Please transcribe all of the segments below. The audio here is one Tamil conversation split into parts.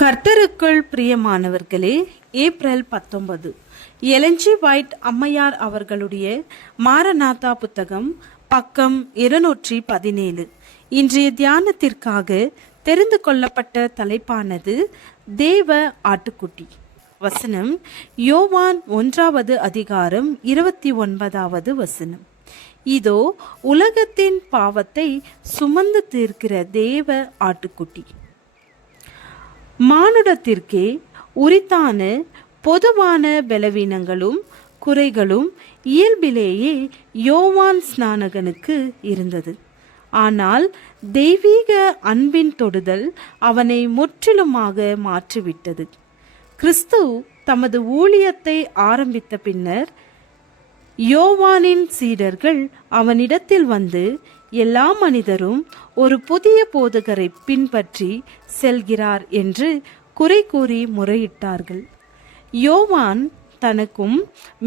கர்த்தருக்குள் பிரியமானவர்களே, ஏப்ரல் 19 எலஞ்சி வைட் அம்மையார் அவர்களுடைய மாரநாதா புத்தகம், பக்கம் 217. இன்றைய தியானத்திற்காக தெரிந்து கொள்ளப்பட்ட தலைப்பானது தேவ ஆட்டுக்குட்டி. வசனம் யோவான் 1 அதிகாரம் 29 வசனம். இதோ உலகத்தின் பாவத்தை சுமந்து தீர்க்கிற தேவ ஆட்டுக்குட்டி. மானுடத்திற்கே உரித்தான பொதுவான பலவீனங்களும் குறைகளும் இயல்பிலேயே யோவான் ஸ்நானகனுக்கு இருந்தது. ஆனால் தெய்வீக அன்பின் தொடுதல் அவனை முற்றிலுமாக மாற்றிவிட்டது. கிறிஸ்து தமது ஊழியத்தை ஆரம்பித்த பின்னர் யோவானின் சீடர்கள் அவனிடத்தில் வந்து, எல்லா மனிதரும் ஒரு புதிய போதகரை பின்பற்றி செல்கிறார் என்று குறை கூறி முறையிட்டார்கள். யோவான் தனக்கும்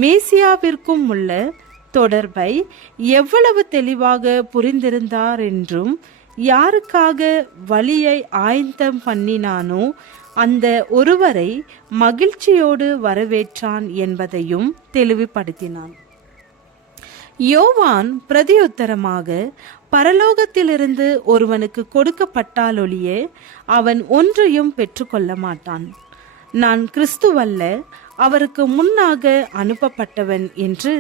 மேசியாவிற்கும் உள்ள தொடர்பை எவ்வளவு தெளிவாக புரிந்திருந்தார் என்றும், யாருக்காக வழியை ஆயத்தம் பண்ணினானோ அந்த ஒருவரை மகிழ்ச்சியோடு வரவேற்றான் என்பதையும் தெளிவுபடுத்தினான். யோவான் பிரதியுத்தரமாக, பரலோகத்திலிருந்து ஒருவனுக்கு கொடுக்கப்பட்டாலொழிய அவன் ஒன்றையும் பெற்றுக்கொள்ள மாட்டான். நான் கிறிஸ்துவல்ல, அவருக்கு முன்னாக அனுப்பப்பட்டவன் என்று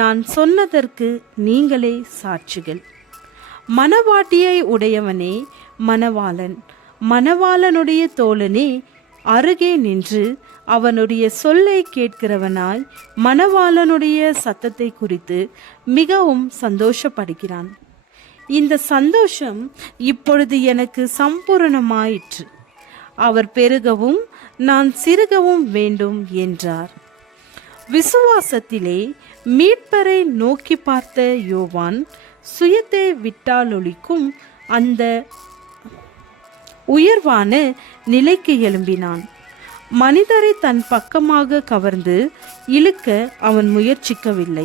நான் சொன்னதற்கு நீங்களே சாட்சிகள். மணவாட்டியை உடையவனே மணவாளன், மணவாளனுடைய தோழனே அருகே நின்று அவனுடைய சொல்லை கேட்கிறவனாய் மணவாளனுடைய சத்தத்தை குறித்து மிகவும் சந்தோஷப்படுகிறான். இந்த சந்தோஷம் இப்பொழுது எனக்கு சம்பூரணமாயிற்று. அவர் பெருகவும் நான் சிறுகவும் வேண்டும் என்றார். விசுவாசத்திலே மீட்பரை நோக்கி பார்த்த யோவான் சுயத்தை விட்டாலொழிக்கும் அந்த உயர்வான நிலைக்கு எழும்பினான். மனிதரை தன் பக்கமாக கவர்ந்து இழுக்க அவன் முயற்சிக்கவில்லை.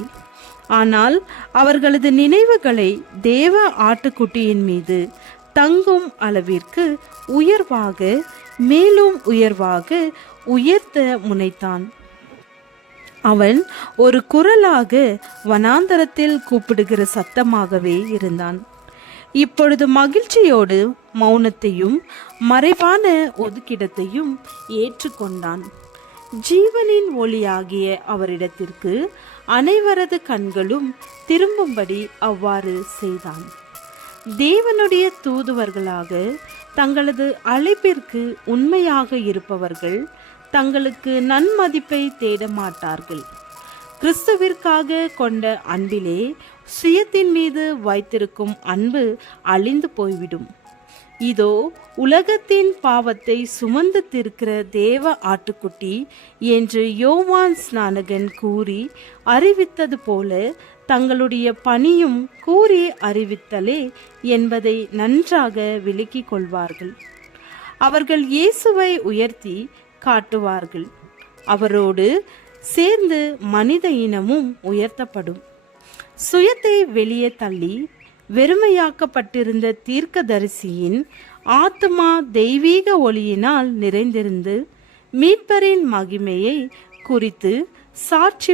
ஆனால் அவர்களது நினைவுகளை தேவ ஆட்டுக்குட்டியின் மீது தங்கும் அளவிற்கு உயர்வாக, மேலும் உயர்வாக உயர்த்த முனைத்தான். அவன் ஒரு குரலாக வனாந்தரத்தில் கூப்பிடுகிற சத்தமாகவே இருந்தான். இப்பொழுது மகிழ்ச்சியோடு மௌனத்தையும் மறைவான ஒதுக்கிடத்தையும் ஏற்றுக்கொண்டான். ஜீவனின் ஒளியாகிய அவரிடத்திற்கு அனைவரது கண்களும் திரும்பும்படி அவ்வாறு செய்தான். தேவனுடைய தூதுவர்களாக தங்களது அழைப்பிற்கு உண்மையாக இருப்பவர்கள் தங்களுக்கு நன்மதிப்பை தேட மாட்டார்கள். கிறிஸ்துவிற்காக கொண்ட அன்பிலே சுயத்தின் மீது வைத்திருக்கும் அன்பு அழிந்து போய்விடும். இதோ உலகத்தின் பாவத்தை சுமந்து தீர்க்கிற தேவ ஆட்டுக்குட்டி என்று யோவான் ஸ்நானகன் கூறி அறிவித்தது போல தங்களுடைய பணியும் கூறி அறிவித்தலே என்பதை நன்றாக விளக்கிக் கொள்வார்கள். அவர்கள் இயேசுவை உயர்த்தி காட்டுவார்கள். அவரோடு சேர்ந்து மனித இனமும் உயர்த்தப்படும். சுயத்தை வெளியே தள்ளி வெறுமையாக்கப்பட்டிருந்த தீர்க்கதரிசியின் ஆத்மா தெய்வீக ஒளியினால் நிறைந்திருந்து மீட்பரின் மகிமையை குறித்து சாட்சி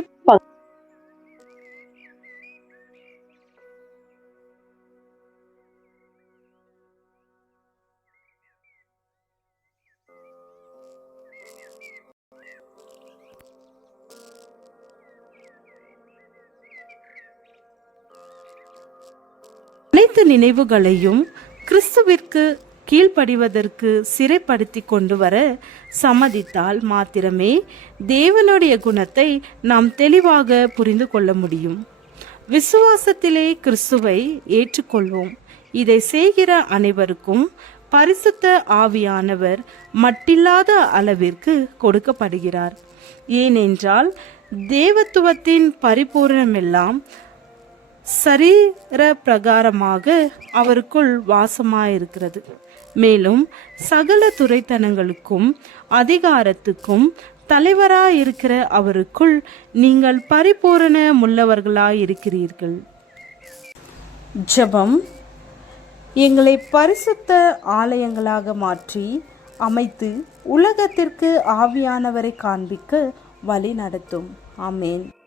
அனைத்து நினைவுகளையும் கிறிஸ்துவிற்கு கீழ்ப்படிவதற்கு சிறைப்படுத்தி கொண்டு வர சம்மதித்தால் மாத்திரமே தேவனுடைய குணத்தை நாம் தெளிவாக புரிந்து கொள்ள முடியும். விசுவாசத்திலே கிறிஸ்துவை ஏற்றுக்கொள்வோம். இதை செய்கிற அனைவருக்கும் பரிசுத்த ஆவியானவர் மட்டில்லாத அளவிற்கு கொடுக்கப்படுகிறார். ஏனென்றால் தேவத்துவத்தின் பரிபூரணமெல்லாம் சரீர பிரகாரமாக அவருக்குள் வாசமாயிருக்கிறது. மேலும் சகல துரைத்தனங்களுக்கும் அதிகாரத்துக்கும் தலைவராயிருக்கிற அவருக்குள் நீங்கள் பரிபூரண உள்ளவர்களாயிருக்கிறீர்கள். ஜெபம். எங்களை பரிசுத்த ஆலயங்களாக மாற்றி அமைத்து உலகத்திற்கு ஆவியானவரை காண்பிக்க வழி நடத்தும். ஆமேன்.